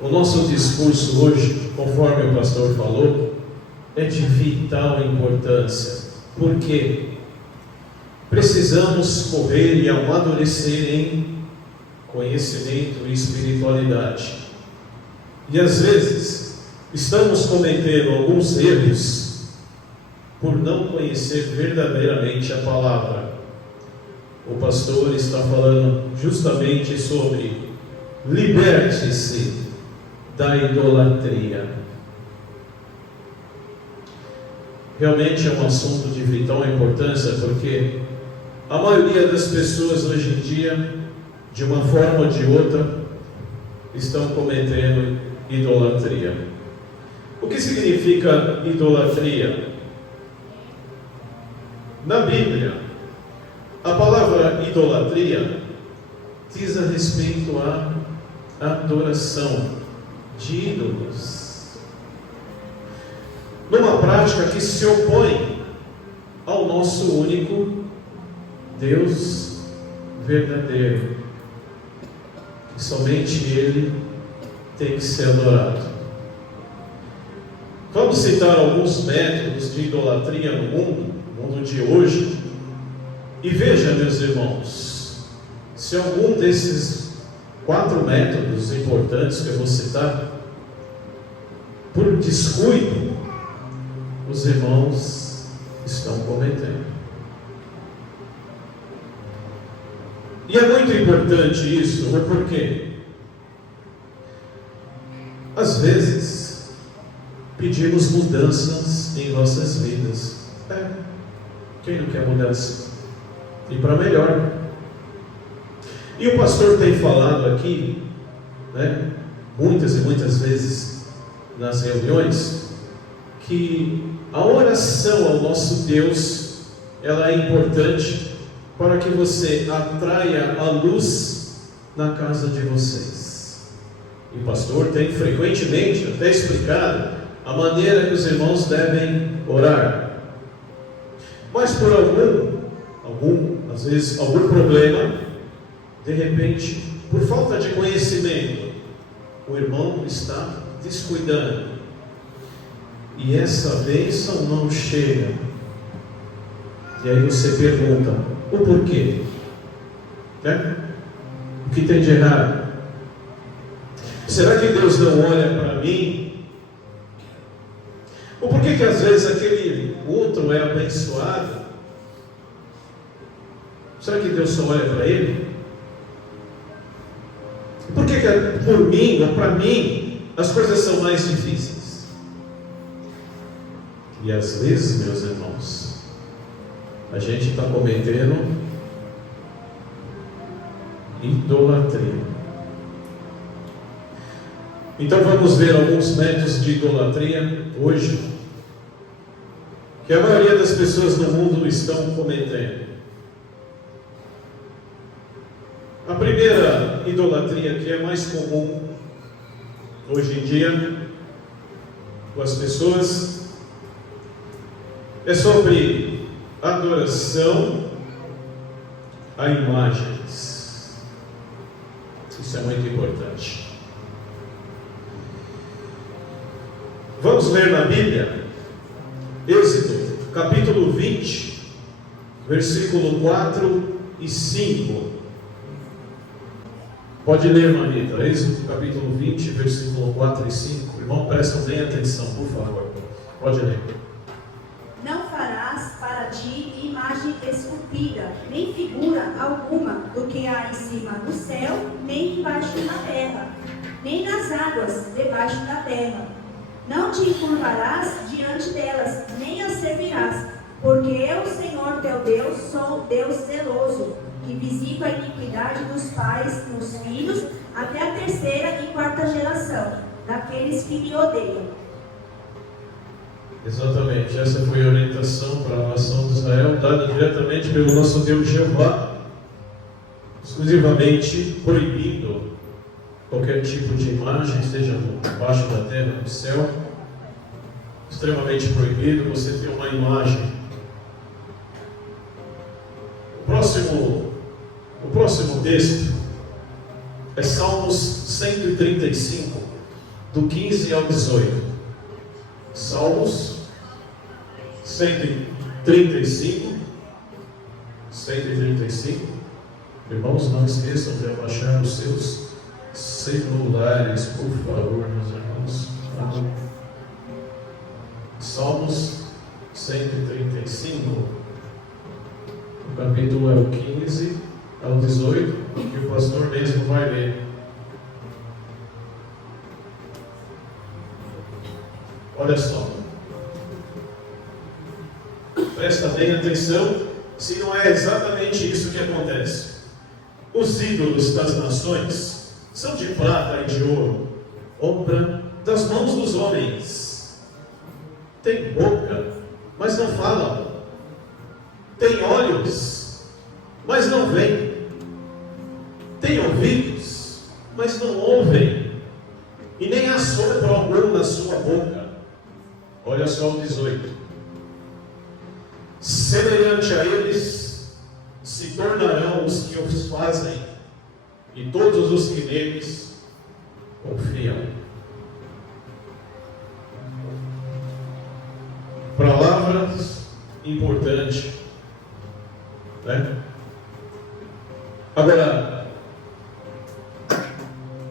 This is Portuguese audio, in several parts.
O nosso discurso hoje, conforme o pastor falou, é de vital importância. Por quê? Precisamos correr e amadurecer em conhecimento e espiritualidade. E às vezes estamos cometendo alguns erros por não conhecer verdadeiramente a palavra. O pastor está falando justamente sobre liberte-se da idolatria. Realmente é um assunto de vital importância, porque a maioria das pessoas hoje em dia, de uma forma ou de outra, estão cometendo idolatria. O que significa idolatria? Na Bíblia, a palavra idolatria diz a respeito à adoração de ídolos, numa prática que se opõe ao nosso único Deus verdadeiro, que somente Ele tem que ser adorado. Vamos citar alguns métodos de idolatria no mundo de hoje, e veja, meus irmãos, se algum desses 4 métodos importantes que eu vou citar, por descuido, os irmãos estão cometendo. E é muito importante isso, porque às vezes pedimos mudanças em nossas vidas. Quem não quer mudança? E para melhor. E o pastor tem falado aqui, muitas e muitas vezes nas reuniões, que a oração ao nosso Deus, ela é importante para que você atraia a luz na casa de vocês. E o pastor tem frequentemente até explicado a maneira que os irmãos devem orar. Mas por às vezes algum problema, de repente, por falta de conhecimento, o irmão está descuidando, e essa bênção não chega. E aí você pergunta, o porquê? O que tem de errado? Será que Deus não olha para mim? Ou por que às vezes aquele outro é abençoado? Será que Deus só olha para ele? Por que por mim ou para mim as coisas são mais difíceis? E às vezes, meus irmãos, a gente está cometendo idolatria. Então vamos ver alguns métodos de idolatria hoje, que a maioria das pessoas no mundo estão cometendo. A primeira idolatria, que é mais comum hoje em dia com as pessoas, é sobre adoração a imagens. Isso é muito importante. Vamos ler na Bíblia, Êxodo, capítulo 20, versículo 4 e 5. Pode ler, Manita. Êxodo, capítulo 20, versículo 4 e 5. Irmão, prestam bem atenção, por favor. Pode ler. Não farás para ti imagem esculpida, nem figura alguma do que há em cima do céu, nem embaixo da terra, nem nas águas debaixo da terra. Não te encurvarás diante delas, nem as servirás, porque eu, Senhor teu Deus, sou Deus zeloso, que visita a iniquidade dos pais nos filhos, até a 3ª e 4ª geração, daqueles que me odeiam. Exatamente, essa foi a orientação para a nação de Israel, dada diretamente pelo nosso Deus Jeová, exclusivamente proibindo qualquer tipo de imagem, seja embaixo da terra, no céu. Extremamente proibido você ter uma imagem. O próximo texto é Salmos 135, do 15 ao 18. Salmos 135. 135. Irmãos, não esqueçam de abaixar os seus celulares, por favor, meus irmãos. Salmos 135. O capítulo é o 15 ao 18, que o pastor mesmo vai ler. Olha só. Presta bem atenção, se não é exatamente isso que acontece. Os ídolos das nações são de prata e de ouro, obra das mãos dos homens. Tem boca, mas não falam. Tem olhos, mas não veem. Tem ouvidos, mas não ouvem. E nem há sopro algum na sua boca. Olha só o 18. Semelhante a eles se tornarão os que os fazem, e todos os que neles confiam. Palavras importantes, né? Agora,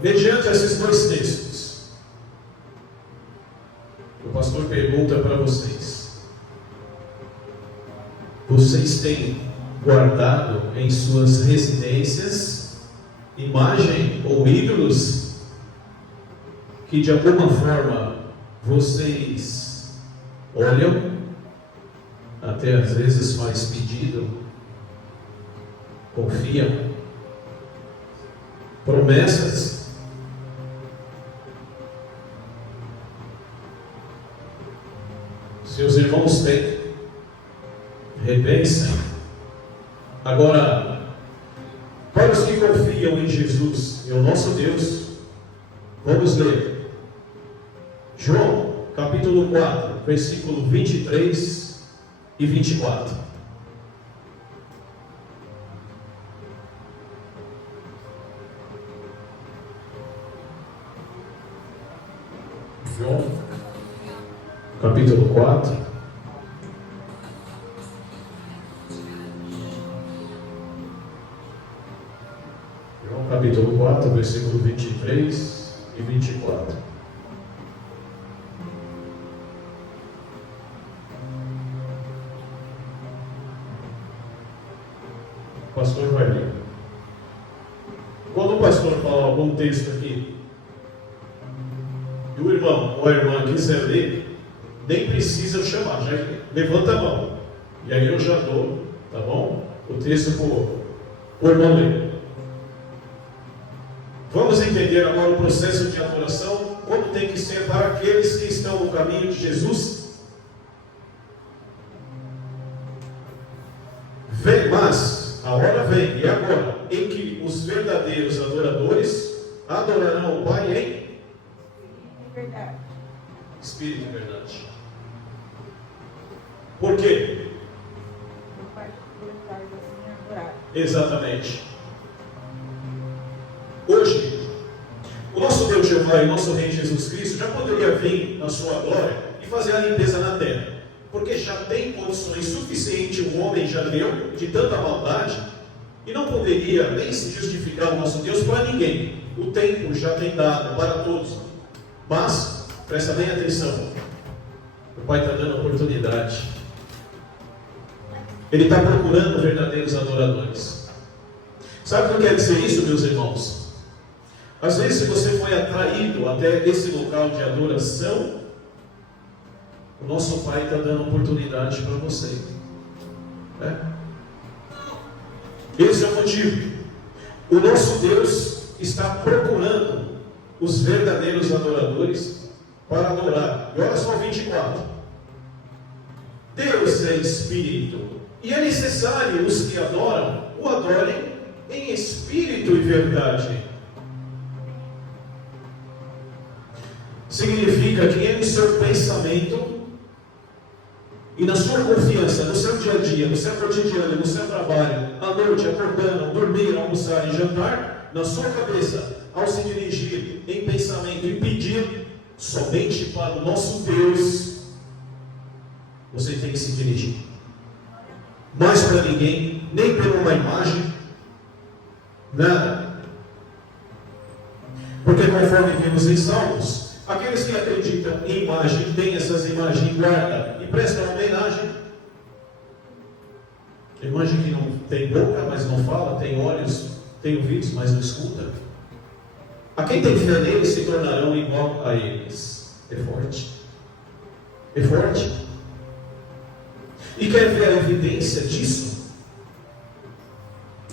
mediante esses dois textos, o pastor pergunta para vocês: vocês têm guardado em suas residências imagem ou ídolos que de alguma forma vocês olham, até às vezes faz pedido, confiam, promessas? Seus irmãos têm, repensem. Agora, para os que confiam em Jesus e o nosso Deus, vamos ler João capítulo 4, versículo 23 e 24. João capítulo 4. Capítulo 4, versículo 23 e 24. O pastor vai ler. Quando o pastor fala algum texto aqui, e o irmão ou a irmã quiser ler, nem precisa eu chamar, já levanta a mão. E aí eu já dou, tá bom? O texto por irmão ler. Vamos entender agora o processo de adoração, como tem que ser para aqueles que estão no caminho de Jesus. Mas a hora vem, e agora, em que os verdadeiros adoradores adorarão o Pai em verdade. Espírito e verdade. Por quê? Exatamente. Hoje, o nosso Deus Jeová e o nosso Rei Jesus Cristo já poderia vir na sua glória e fazer a limpeza na terra, porque já tem condições suficientes, o homem já deu, de tanta maldade, e não poderia nem se justificar o nosso Deus para ninguém. O tempo já tem dado para todos. Mas, presta bem atenção, o Pai está dando oportunidade. Ele está procurando verdadeiros adoradores. Sabe o que quer dizer isso, meus irmãos? Às vezes, se você foi atraído até esse local de adoração, o nosso Pai está dando oportunidade para você. Esse é o motivo. O nosso Deus está procurando os verdadeiros adoradores para adorar. E olha só o 24. Deus é Espírito, e é necessário os que adoram, o adorem em Espírito e verdade. Significa que no seu pensamento e na sua confiança, no seu dia a dia, no seu cotidiano, no seu trabalho, à noite, acordando, dormir, almoçar e jantar, na sua cabeça, ao se dirigir em pensamento e pedir, somente para o nosso Deus você tem que se dirigir. Mais para ninguém, nem por uma imagem, nada. Porque conforme vimos em Salmos, aqueles que acreditam em imagem, têm essas imagens em guarda e prestam homenagem. Imagem que não tem boca, mas não fala, tem olhos, tem ouvidos, mas não escuta. A quem tem fé neles se tornarão igual a eles. É forte. É forte. E quer ver a evidência disso?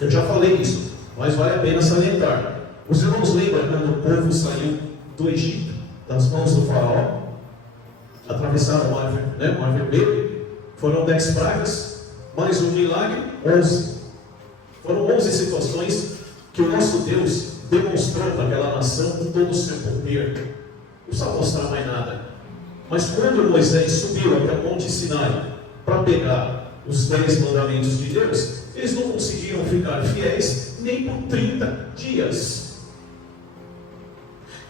Eu já falei isso, mas vale a pena salientar. Os irmãos lembram quando o povo saiu do Egito, das mãos do faraó? Atravessaram o Mar Vermelho. Foram 10 pragas, mais um milagre, 11. Foram 11 situações que o nosso Deus demonstrou para aquela nação com todo o seu poder. Não precisa mostrar mais nada. Mas quando Moisés subiu até o Monte Sinai para pegar os 10 mandamentos de Deus, eles não conseguiram ficar fiéis nem por 30 dias.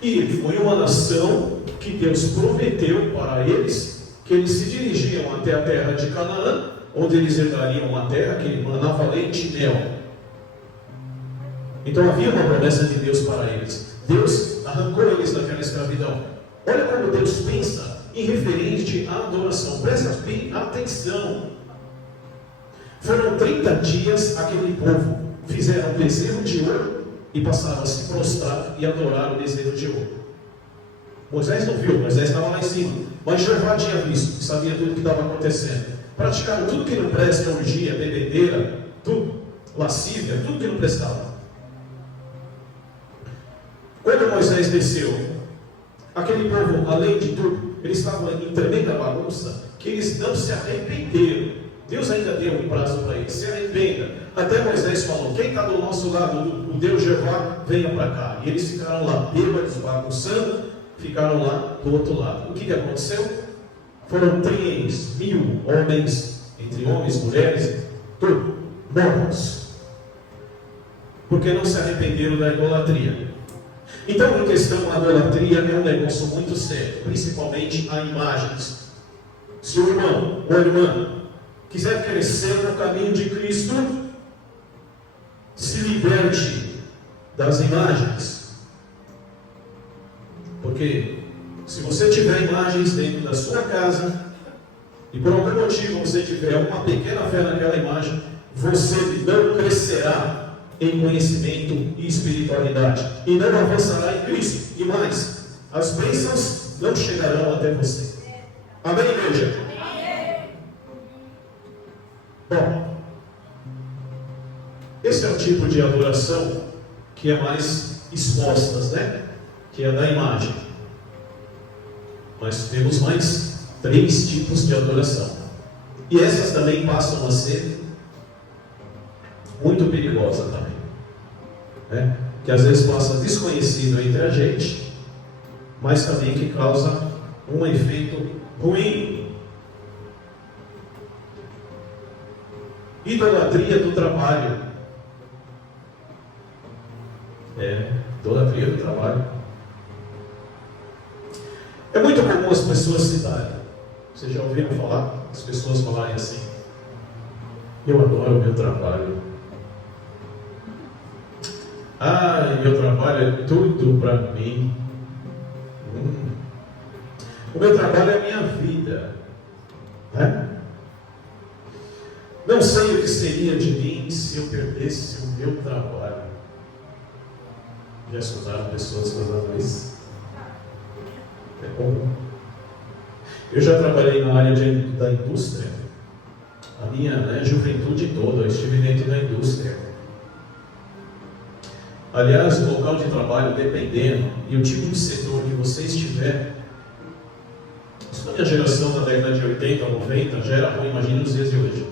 E foi uma nação que Deus prometeu para eles que eles se dirigiam até a terra de Canaã, onde eles herdariam uma terra que manava leite e mel. Então havia uma promessa de Deus para eles. Deus arrancou eles daquela escravidão. Olha como Deus pensa em referente à adoração. Presta atenção. Foram 30 dias aquele povo fizeram o bezerro de ouro e passaram a se prostrar e adorar o bezerro de ouro. Moisés não viu, Moisés estava lá em cima, mas Jeová tinha visto, sabia tudo o que estava acontecendo. Praticaram tudo que não presta, orgia, bebedeira, tudo, lascívia, tudo que não prestava. Quando Moisés desceu, aquele povo, além de tudo, eles estavam em tremenda bagunça, que eles não se arrependeram. Deus ainda deu um prazo para eles, se arrependa. Até Moisés falou: quem está do nosso lado, o Deus Jeová, venha para cá. E eles ficaram lá bêbados, bagunçando, ficaram lá do outro lado. O que aconteceu? Foram 3.000 homens, entre homens, mulheres, tudo, mortos, porque não se arrependeram da idolatria. Então, em questão, a idolatria é um negócio muito sério, principalmente a imagens. Se o irmão ou a irmã quiser crescer no caminho de Cristo, se liberte das imagens. Porque se você tiver imagens dentro da sua casa, e por algum motivo você tiver uma pequena fé naquela imagem, você não crescerá em conhecimento e espiritualidade, e não avançará em Cristo. E mais, as bênçãos não chegarão até você. Amém, igreja? Bom, esse é o tipo de adoração que é mais expostas, né? Que é da imagem. Mas temos mais 3 tipos de adoração. E essas também passam a ser muito perigosas também, né? Que às vezes passa desconhecido entre a gente, mas também que causa um efeito ruim. Idolatria do trabalho. Idolatria do trabalho. É muito comum as pessoas citarem. Vocês já ouviram falar? As pessoas falarem assim: eu adoro o meu trabalho. Meu trabalho é tudo para mim. O meu trabalho é a minha vida, né? Não sei o que seria de mim se eu perdesse o meu trabalho. Já escutaram pessoas falando isso? É comum. Eu já trabalhei na área da indústria. A minha juventude toda, eu estive dentro da indústria. Aliás, o local de trabalho, dependendo, e o tipo de setor que você estiver, isso na minha geração da década de 80, 90, já era ruim, imagina nos dias de hoje.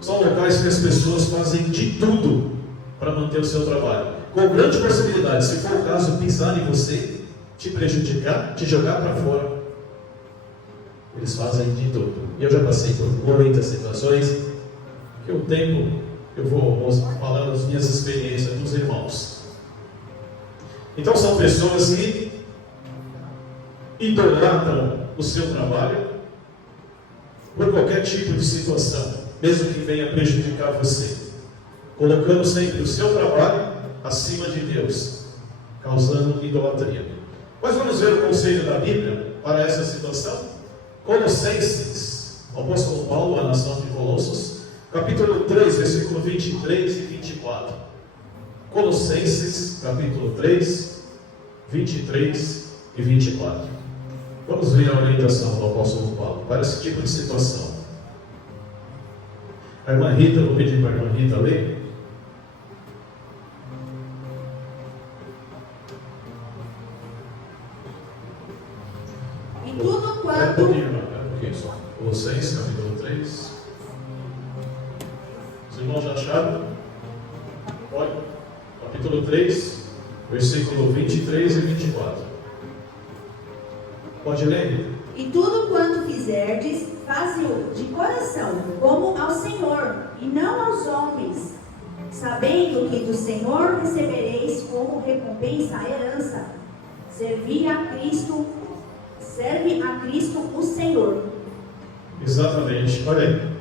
São locais que as pessoas fazem de tudo para manter o seu trabalho, com grande possibilidade, se for o caso, pisar em você, te prejudicar, te jogar para fora. Eles fazem de tudo. E eu já passei por muitas situações que o tempo eu vou falando das minhas experiências dos irmãos. Então são pessoas que idolatram o seu trabalho por qualquer tipo de situação, mesmo que venha prejudicar você, colocando sempre o seu trabalho acima de Deus, causando idolatria. Mas vamos ver o conselho da Bíblia para essa situação. Colossenses, o apóstolo Paulo, a nação de Colossos, capítulo 3, versículo 23 e 24. Colossenses, capítulo 3, 23 e 24. Vamos ver a orientação do apóstolo Paulo para esse tipo de situação. A irmã Rita, vou pedir para a irmã Rita ler. Em tudo quanto... Colossenses, capítulo 3. Os irmãos já acharam? Olha, capítulo 3, versículo 23 e 24. Pode ler? E tudo quanto fizerdes, faze-o de coração, como ao Senhor, e não aos homens, sabendo que do Senhor recebereis como recompensa a herança. Serve a Cristo o Senhor. Exatamente, olha aí.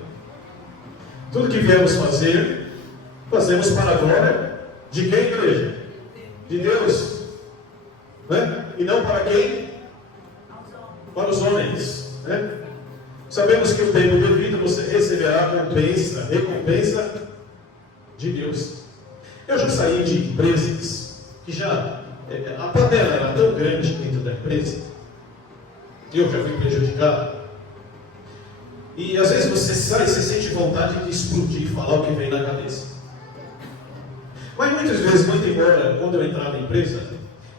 Tudo que viemos fazer, fazemos para a glória de quem, igreja? De Deus, né? E não para quem? Para os homens, né? Sabemos que o tempo devido você receberá recompensa de Deus. Eu já saí de empresas que a panela era tão grande dentro da empresa, que eu já fui prejudicado. E às vezes você sai e você sente vontade de explodir e falar o que vem na cabeça. Mas muitas vezes, muito embora, quando eu entrava na empresa,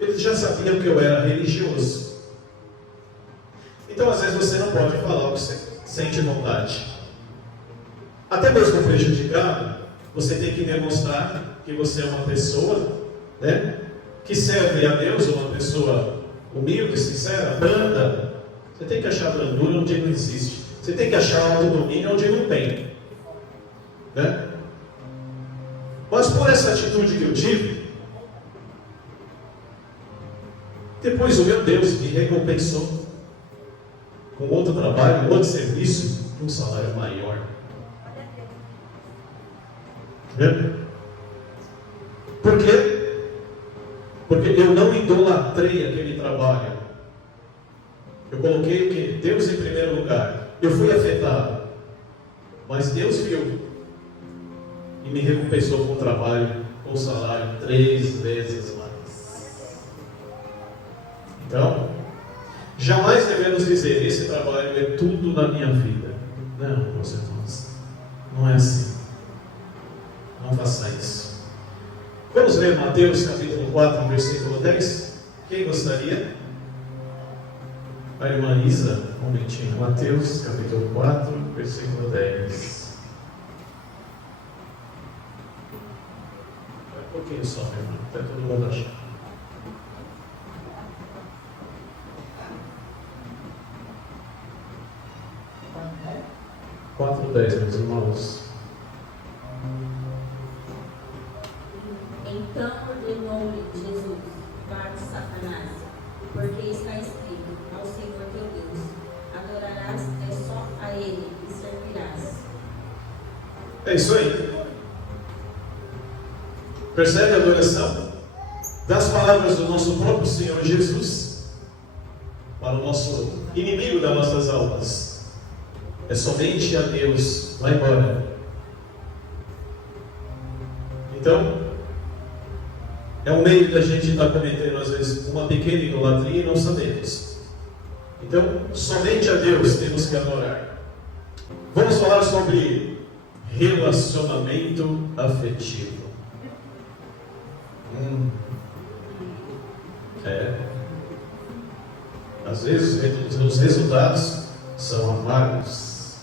eles já sabiam que eu era religioso. Então, às vezes, você não pode falar o que você sente vontade. Até mesmo prejudicado, você tem que demonstrar que você é uma pessoa, né, que serve a Deus, uma pessoa humilde, sincera, branda. Você tem que achar brandura onde não existe. Você tem que achar autodomínio onde não tem, né? Mas por essa atitude que eu tive, depois o meu Deus me recompensou com outro trabalho, outro serviço, um salário maior. Por quê? Porque eu não idolatrei aquele trabalho. Eu coloquei o quê? Deus em primeiro lugar. Eu fui afetado, mas Deus viu e me recompensou com o trabalho, com o salário 3 vezes mais. Então, jamais devemos dizer: esse trabalho é tudo na minha vida. Não, meus irmãos, não é assim. Não faça isso. Vamos ler Mateus capítulo 4, versículo 10. Quem gostaria? A irmã Isa, um momentinho. Mateus capítulo 4, versículo 10. Um pouquinho só, meu irmão, para todo mundo achar. Quatro 10, meus irmãos. Então ordenou-lhe Jesus: parte, Satanás, porque está escrito: ao Senhor teu Deus adorarás só a Ele e servirás. É isso aí. Percebe a adoração das palavras do nosso próprio Senhor Jesus para o nosso inimigo das nossas almas? É somente a Deus. Vai embora. Então, é um meio da gente estar cometendo às vezes uma pequena idolatria e não sabemos. Então, somente a Deus temos que adorar. Vamos falar sobre relacionamento afetivo. Às vezes os resultados são amargos.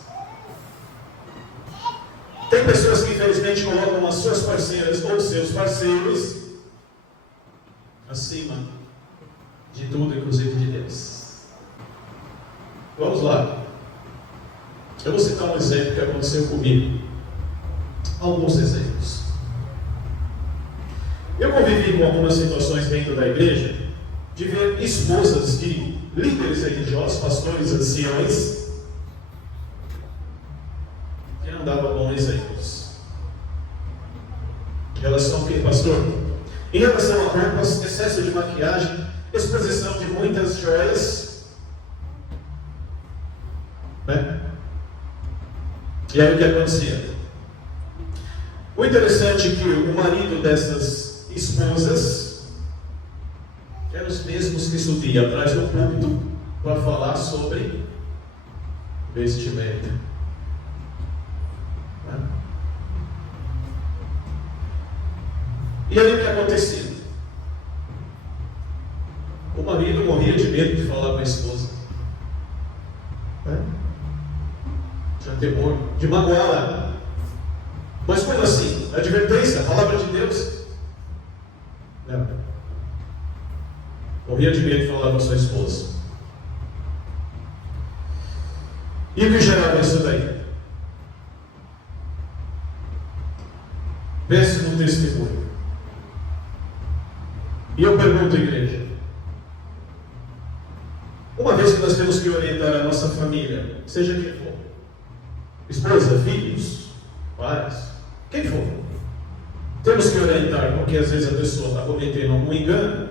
Tem pessoas que infelizmente colocam as suas parceiras ou seus parceiros acima de tudo, inclusive de Deus. Vamos lá. Eu vou citar um exemplo que aconteceu comigo. Alguns exemplos. Eu convivi com algumas situações dentro da igreja de ver esposas de líderes religiosos, pastores, anciões, que não davam bons exemplos. Em relação ao que, pastor? Em relação a roupas, excesso de maquiagem, exposição de muitas joias, né? E aí o que acontecia? O interessante é que o marido dessas esposas eram os mesmos que subiam atrás do púlpito para falar sobre vestimenta. Né? E aí o que acontecia? O marido morria de medo de falar com a esposa. Né? Tinha temor de magoá-la. Mas como assim? Advertência, a palavra de Deus. Não. Morria de medo de falar com a sua esposa. E o que gerava isso daí? Péssimo testemunho. E eu pergunto à igreja, uma vez que nós temos que orientar a nossa família, seja quem for, esposa, filhos, pais, quem for, temos que orientar, porque às vezes a pessoa está cometendo algum engano.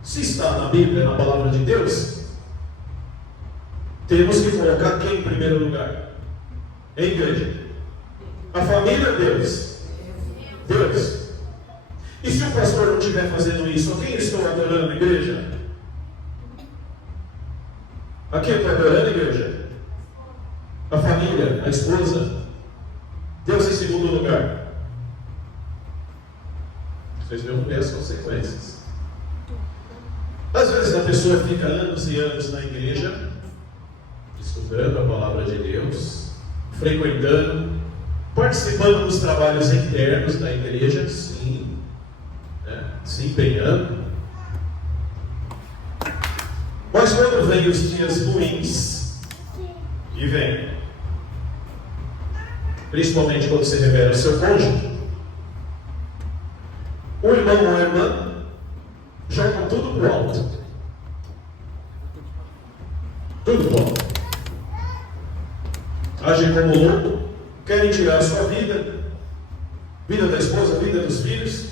Se está na Bíblia, na palavra de Deus, temos que colocar quem em primeiro lugar? A igreja. A família é Deus. Deus. E se o pastor não estiver fazendo isso, a quem eu estou adorando, igreja? A quem eu estou adorando, igreja? A família, a esposa. Deus em segundo lugar. Vocês vão ver as consequências. Às vezes a pessoa fica anos e anos na igreja, estudando a palavra de Deus, frequentando, participando dos trabalhos internos da igreja, sim, né? Se empenhando. Mas quando vem os dias ruins, e vem, principalmente quando se revela o seu cônjuge, o irmão ou a irmã jogam tudo pro alto. Tudo pro alto. Agem como louco, querem tirar a sua vida, vida da esposa, vida dos filhos.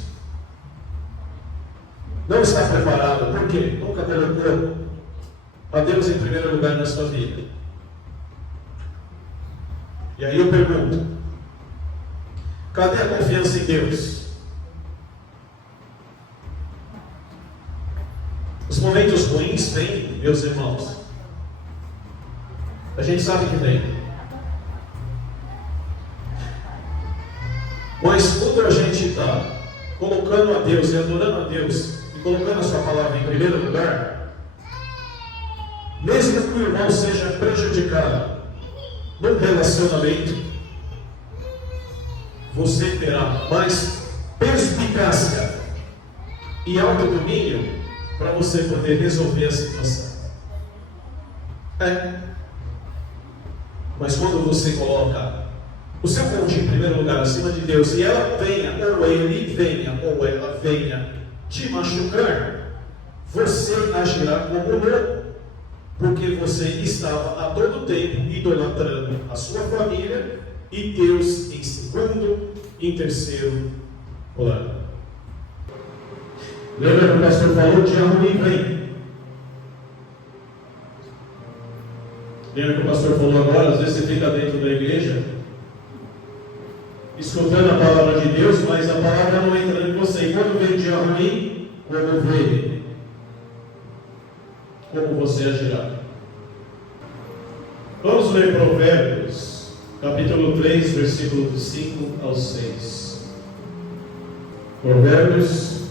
Não está preparado, por quê? Nunca colocou a Deus em primeiro lugar na sua vida. E aí eu pergunto, cadê a confiança em Deus? Os momentos ruins vêm, meus irmãos. A gente sabe que vem. Mas quando a gente está colocando a Deus e adorando a Deus e colocando a sua palavra em primeiro lugar, mesmo que o irmão seja prejudicado num relacionamento, você terá mais perspicácia e autodomínio para você poder resolver a situação. Mas quando você coloca o seu cônjuge em primeiro lugar acima de Deus, e ela venha, ou ele venha, ou ela venha te machucar, você agirá como louco, porque você estava a todo tempo idolatrando a sua família e Deus em segundo, em terceiro plano. Lembra que o pastor falou? Dia ruim vem. Lembra que o pastor falou agora? Às vezes você fica dentro da igreja escutando a palavra de Deus, mas a palavra não entra em você. E quando vem o dia ruim, como veio? Como você agirá? Vamos ler Provérbios, capítulo 3, versículo 5 ao 6. Provérbios,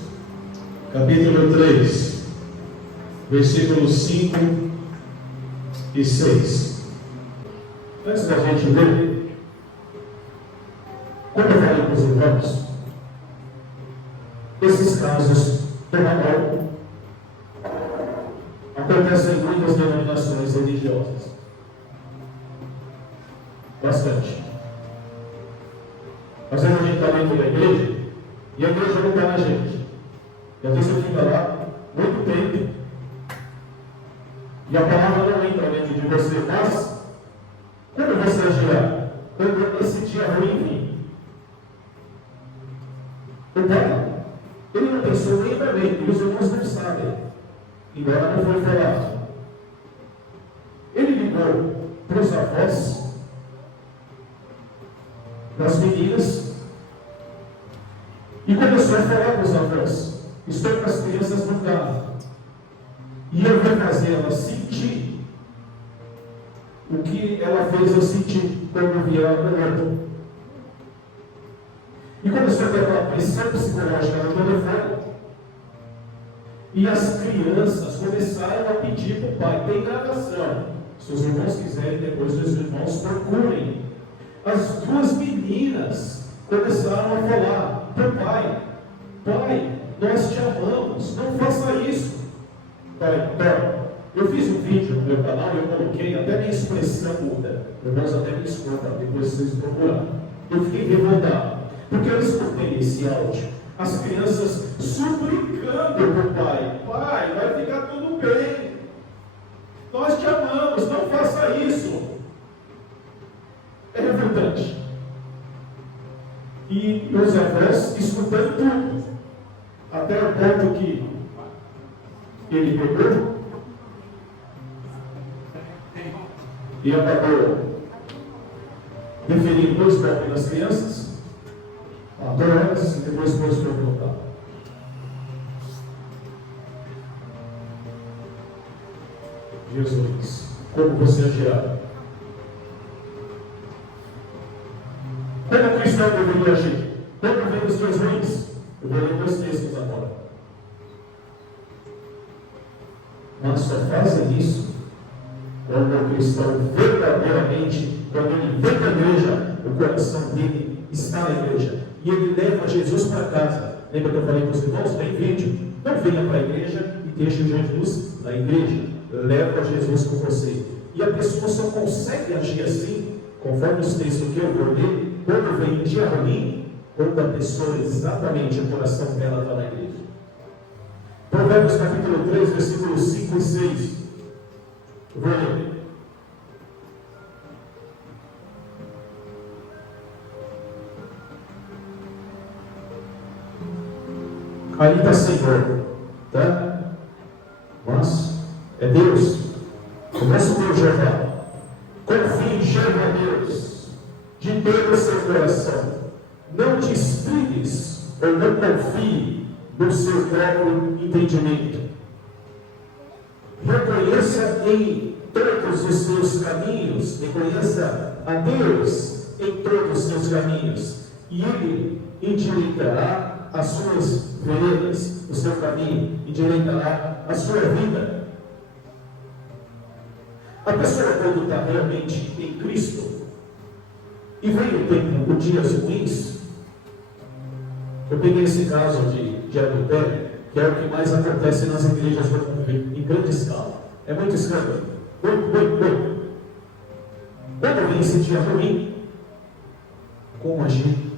capítulo 3, versículos 5 e 6. Antes da gente ler, quando eu falei com os irmãos, esses casos normal acontecem em muitas denominações religiosas. Bastante. Às vezes a gente está dentro da igreja e a igreja não está na gente. E às vezes você fica lá muito E a palavra não entra dentro de você, mas como você agirá quando esse dia ruim vir? O pai, ele não pensou nem para mim, e os irmãos não sabem, embora não foi falado. Ele ligou para os avós das meninas e começou a falar para os avós: estou com as crianças no carro e eu vou fazer ela sentir o que ela fez eu sentir quando vi ela no outro. E começou a ter aquela pressão psicológica no telefone. E as crianças começaram a pedir para o pai. Tem gravação. Se os irmãos quiserem, depois os irmãos procurem. As duas meninas começaram a falar para o pai: pai, nós te amamos, não faça isso. Pai, eu fiz um vídeo no meu canal e eu coloquei até minha expressão muda. Irmãos, até me desculpa, depois vocês procuraram. Eu fiquei revoltado, porque eu escutei esse áudio. As crianças suplicando para o pai: pai, vai ficar tudo bem. Nós te amamos, não faça isso. É revoltante. E meus avós escutando tudo, até o ponto que ele pegou e acabou deferindo 2 golpes nas crianças, matou elas e depois pôs para voltar. Jesus, como você agirá? Como o cristão deveria agir? Quando vem os dias ruins? Eu vou ler 2 textos agora. Mas só fazem isso quando o cristão verdadeiramente, quando ele vem da igreja, o coração dele está na igreja e ele leva Jesus para casa. Lembra que eu falei para os irmãos? Tem vídeo. Não venha para a igreja e deixe Jesus na igreja. Leva Jesus com você. E a pessoa só consegue agir assim, conforme os textos que eu vou ler, quando vem um dia ruim, quando a pessoa exatamente, o coração dela está na igreja. Provérbios capítulo 3, versículos 5 e 6. Vou ler. Aí está Senhor, tá? Mas é Deus. Começa o teu Jeová. Confie em Jeová Deus, de todo o seu coração. Não te inspires ou não confie no seu próprio entendimento. Reconheça em todos os seus caminhos, reconheça a Deus em todos os seus caminhos, e Ele endireitará as suas veredas, o seu caminho, endireitará a sua vida. A pessoa, quando está realmente em Cristo, e vem o tempo de dias ruins, eu peguei esse caso de adultério, que é o que mais acontece nas igrejas em grande escala. É muito escândalo. Muito. Quando vem esse dia ruim, como agir?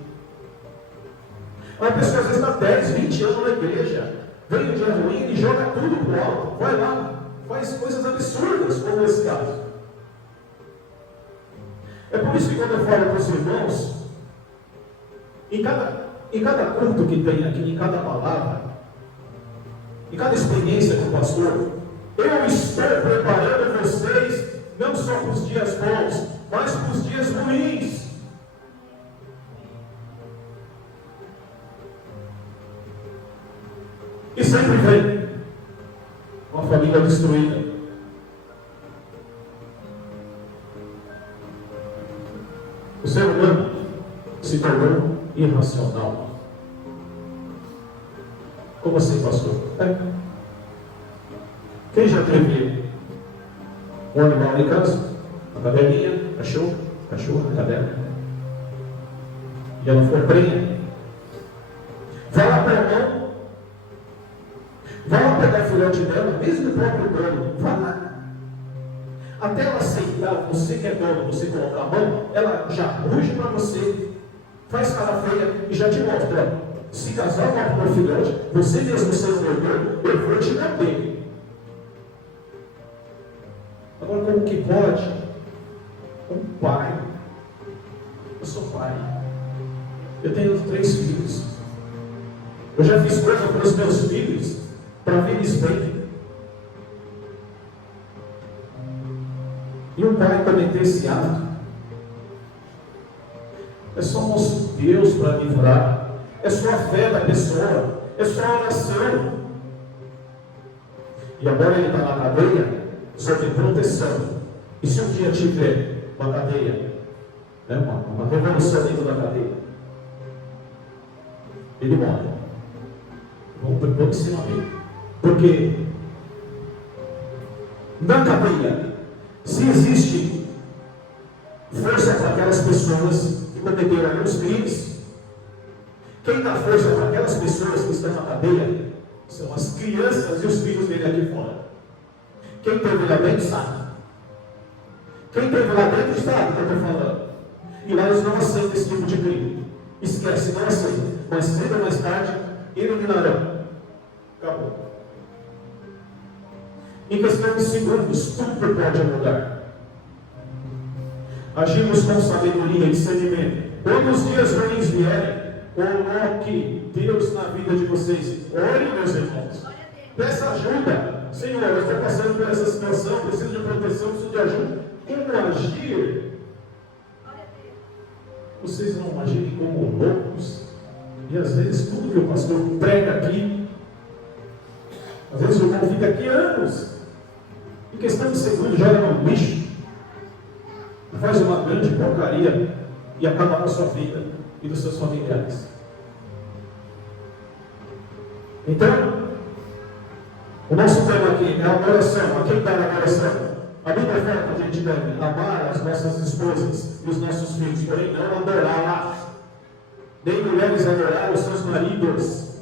Uma pessoa às vezes está 10, 20 anos na igreja, vem um dia ruim e joga tudo para o alto, vai lá, faz coisas absurdas, como esse caso. É por isso que quando eu falo para os irmãos, em cada culto que tem aqui, em cada palavra, em cada experiência com o pastor, eu estou preparando vocês não só para os dias bons, mas para os dias ruins. E sempre vem uma família destruída. O ser humano se tornou irracional. Como assim, pastor? Quem já teve um animal em casa? Uma cadelinha, cachorro, cadela. E ela ficou prenha. Vai lá para a mão. Vai lá pegar o filhote dela, mesmo o próprio dono. Vai lá. Até ela aceitar, você que é dono, você colocar a mão, ela já ruge para você, faz cara feia e já te mostra: se casar com o meu filhote, você mesmo sendo meu dono, eu vou te bater. Agora, como que pode? Um pai. Eu sou pai. Eu tenho 3 filhos. Eu já fiz coisa para os meus filhos para ver eles bem. E um pai cometer esse ato, é só o nosso Deus para livrar. É só a fé da pessoa. É só a oração. E agora ele está na cadeia, sob proteção. E se um dia tiver uma cadeia, né, uma revolução dentro da cadeia, ele morre. Vamos ensinar dele. Porque na cadeia, se existe força para aquelas pessoas que cometeram alguns crimes, quem dá força para aquelas pessoas que estão na cadeia são as crianças e os filhos dele aqui fora. Quem teve lá dentro sabe. Quem teve lá dentro sabe o que eu estou falando. E lá eles não aceitam esse tipo de crime. Esquece, não aceita. Mas cedo ou mais tarde, iluminarão. Acabou. Em questão de segundos, tudo pode mudar. Agimos com sabedoria e discernimento. Quando os dias ruins vierem, coloque Deus na vida de vocês. Olhem, meus irmãos. Peça ajuda. Senhor, eu estou passando por essa situação, preciso de proteção, preciso de ajuda. Como agir? Vocês não agirem como loucos. E às vezes tudo que o pastor prega aqui, às vezes o irmão fica aqui anos. Em questão de segundos joga no lixo. Faz uma grande porcaria e acaba com a sua vida e dos seus familiares. Então, o nosso tema aqui é a adoração. A quem dá a adoração? A Bíblia fala que a gente deve amar as nossas esposas e os nossos filhos, porém não adorá-las. Nem mulheres adorar os seus maridos.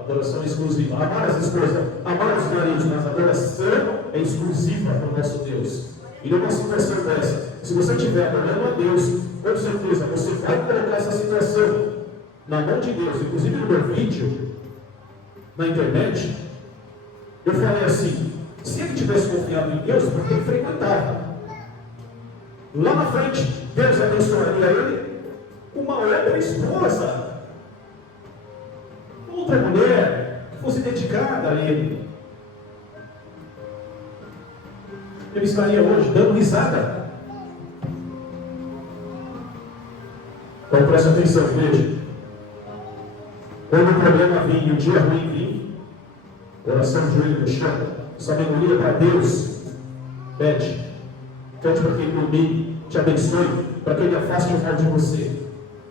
Adoração exclusiva. Amar as esposas, amar os maridos, mas a adoração é exclusiva para o nosso Deus. E numa situação dessa, se você estiver adorando a Deus, com certeza você vai colocar essa situação na mão de Deus. Inclusive no meu vídeo, na internet, eu falei assim: se ele tivesse confiado em Deus, porque ele frequentava, lá na frente, Deus abençoaria ele com uma outra esposa, outra mulher que fosse dedicada a ele. Ele estaria hoje dando risada. Então preste atenção, igreja. Quando o problema vir e o dia ruim vir, oração, joelho no chão, sabedoria para Deus, pede para que Ele ilumine, te abençoe, para que Ele afaste o mal de você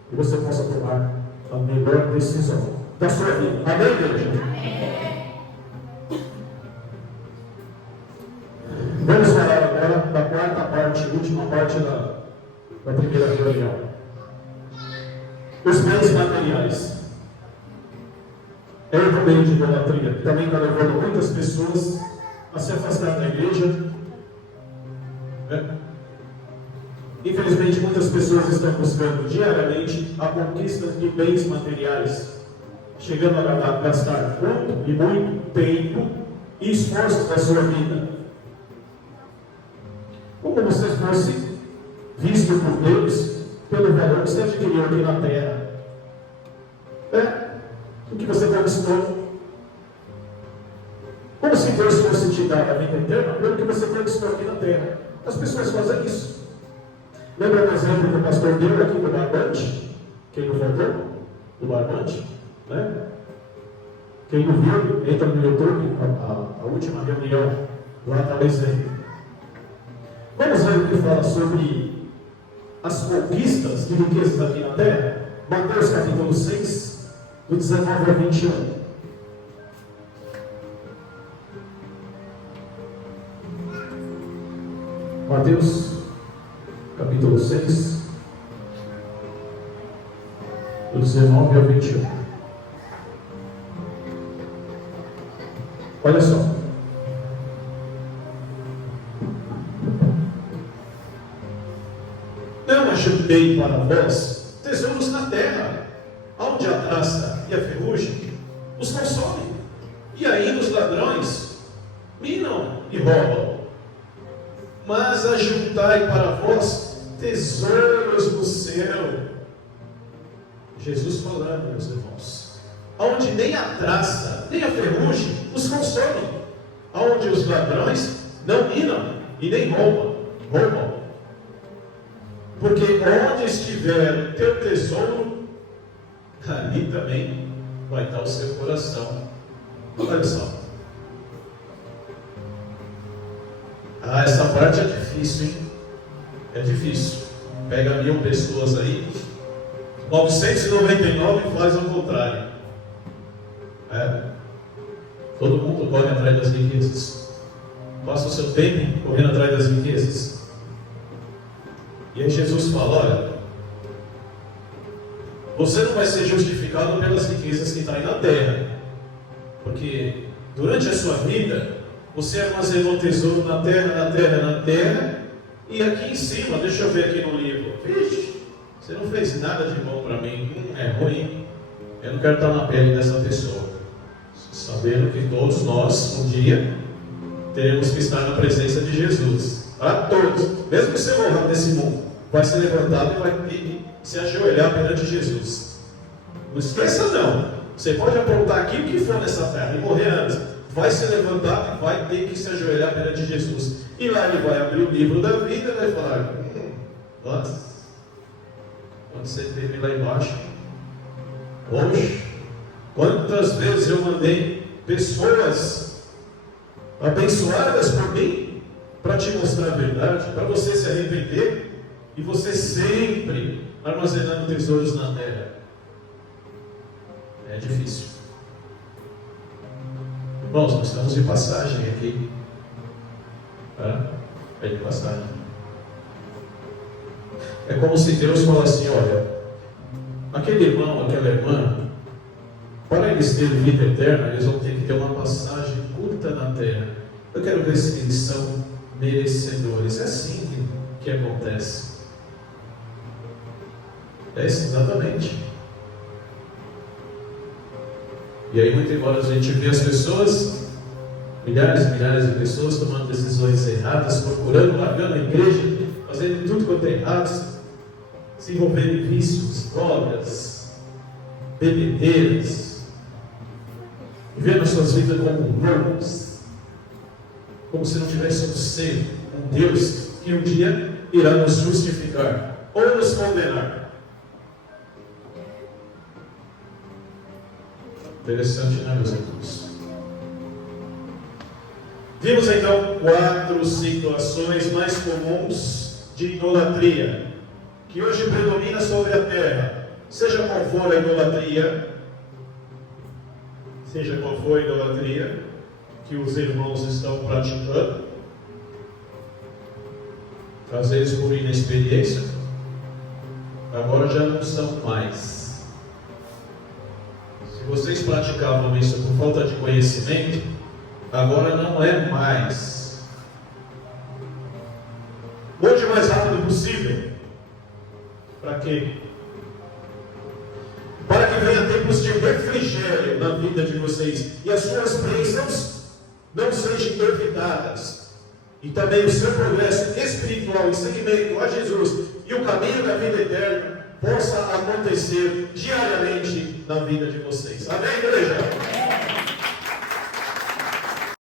e você possa tomar a melhor decisão da sua vida. Amém, igreja? Vamos falar agora da quarta parte, última parte da primeira reunião. Os bens materiais. É um meio de idolatria. Também está levando muitas pessoas a se afastar da igreja. Infelizmente, muitas pessoas estão buscando diariamente a conquista de bens materiais, chegando a gastar muito e muito tempo e esforços da sua vida. Como você fosse visto por Deus pelo valor que você adquiriu aqui na terra. O que você conquistou. Como se Deus fosse te dar a vida eterna pelo que você conquistou aqui na terra. As pessoas fazem isso. Lembra do exemplo que o pastor deu aqui do barbante? Quem não voltou? Do barbante? Né? Quem não viu, entra no YouTube, a última reunião, lá está o exemplo. Vamos ver o que fala sobre as conquistas de riquezas aqui na terra? Mateus capítulo 6, do 19 ao 21. Mateus capítulo 6, do 19 ao 21. Olha só. Não ajudei para vós tesouros na terra, onde a traça e a ferrugem os consomem, e ainda os ladrões minam e roubam. mas ajuntai para vós tesouros no céu. Jesus falando, meus irmãos, onde nem a traça, nem a ferrugem os consome, onde os ladrões não minam e nem roubam. Porque onde estiver o teu tesouro, ali também vai estar o seu coração. Olha só. Essa parte é difícil, hein? É difícil. Pega 1000 pessoas aí, 999 faz ao contrário. Todo mundo corre atrás das riquezas. Passa o seu tempo correndo atrás das riquezas. E aí Jesus fala: olha, você não vai ser justificado pelas riquezas que estão aí na terra, porque durante a sua vida você armazenou tesouro na terra, e aqui em cima, deixa eu ver aqui no livro, vixe, você não fez nada de bom para mim, é ruim, eu não quero estar na pele dessa pessoa, sabendo que todos nós, um dia, teremos que estar na presença de Jesus, para todos, mesmo que você morra nesse mundo, vai ser levantado e vai se ajoelhar perante Jesus. Não esqueça não, você pode aprontar aqui o que for nessa terra e morrer antes, vai se levantar e vai ter que se ajoelhar perante Jesus. E lá ele vai abrir o livro da vida e vai falar: nossa, quando você esteve lá embaixo, hoje, quantas vezes eu mandei pessoas abençoadas por mim para te mostrar a verdade, para você se arrepender, e você sempre armazenando tesouros na terra. É difícil. Irmãos, nós estamos de passagem aqui. É de passagem. É como se Deus falasse assim: olha, aquele irmão, aquela irmã, para eles terem vida eterna, eles vão ter que ter uma passagem curta na terra. Eu quero ver se eles são merecedores. É assim que acontece. É exatamente. E aí, muito embora a gente vê as pessoas, milhares e milhares de pessoas tomando decisões erradas, procurando, largando a igreja, fazendo tudo quanto é errado, se envolvendo em vícios, drogas, bebedeiras, vivendo as suas vidas como loucos, como se não tivéssemos ser um Deus que um dia irá nos justificar ou nos condenar. Interessante, né, meus irmãos? Vimos então 4 situações mais comuns de idolatria, que hoje predomina sobre a terra. Seja qual for a idolatria, que os irmãos estão praticando, às vezes por inexperiência, agora já não são mais. Se vocês praticavam isso por falta de conhecimento, agora não é mais. Hoje, o mais rápido possível. Para quê? Para que venha tempos de refrigério na vida de vocês e as suas bênçãos não sejam evitadas. E também o seu progresso espiritual em seguimento a Jesus e o caminho da vida eterna possa acontecer diariamente na vida de vocês. Amém, igreja?